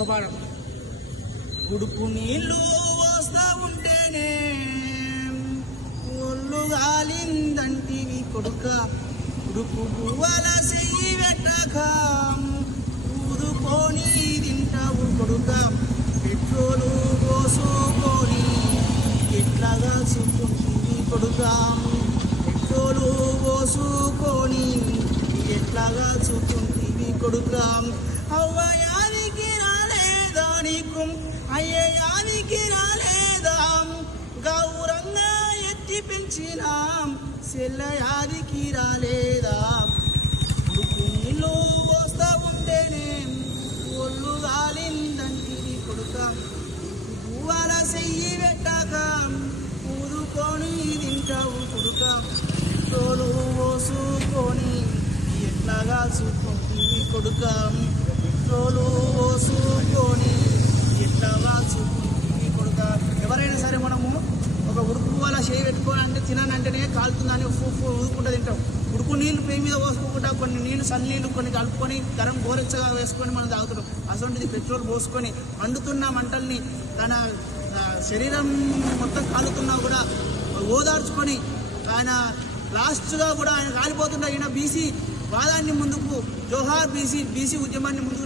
ఒక పాట. ఉడుపు నీళ్ళు వస్తా ఉంటేనే ఒళ్ళు గాలిందంటివి కొడుక, ఉడుపు పువ్వాల చెయ్యి పెట్టాక ఊదుకొని తింటావు కొడుక, పెట్రోలు పోసుకొని ఎట్లాగా చూసుకుంటుంది కొడుక, పెట్రోలు పోసుకొని ఎట్లాగా చూసుకుంటుంది కొడుక. అవ్వయానికి రాలేదా నీకు, అయ్యయానికి రాలేదా, గౌరంగా ఎత్తి పెంచినాం సెల్లయాదికి రాలేదా. ఉడుకు నీళ్ళు పోస్తా ఉంటేనే ఒళ్ళు గాలిందంటివి కొడుక, పువ్వాల చెయ్యి పెట్టాక ఊదుకొని తింటావు కొడుక, పెట్రోలు పోసుకొని ఎట్లాగా చూసుకుంటుంది కొడుక, పెట్రోలు పోసుకొని ఎట్లాగా చూసుకుంటుంది కొడుక. ఎవరైనా సరే మనము ఒక ఉడుకు వాళ్ళ చేయి పెట్టుకోవాలంటే తినాలంటేనే కాలుతుందని ఊదుకుంటూ తింటాం. ఉడుకు నీళ్ళు పొయ్యి మీద పోసుకుంటా కొన్ని నీళ్ళు సన్నీళ్ళు కొన్ని కలుపుకొని గరం గోరెచ్చగా వేసుకొని మనం తాగుతున్నాం. అటువంటిది పెట్రోల్ పోసుకొని మండుతున్న మంటల్ని తన శరీరం మొత్తం కాలుతున్నా కూడా ఓదార్చుకొని ఆయన లాస్ట్గా కూడా ఆయన కాలిపోతున్న ఈయన బీసీ వాదాన్ని ముందుకు, జోహార్ బీసీ ఉద్యమాన్ని ముందుకు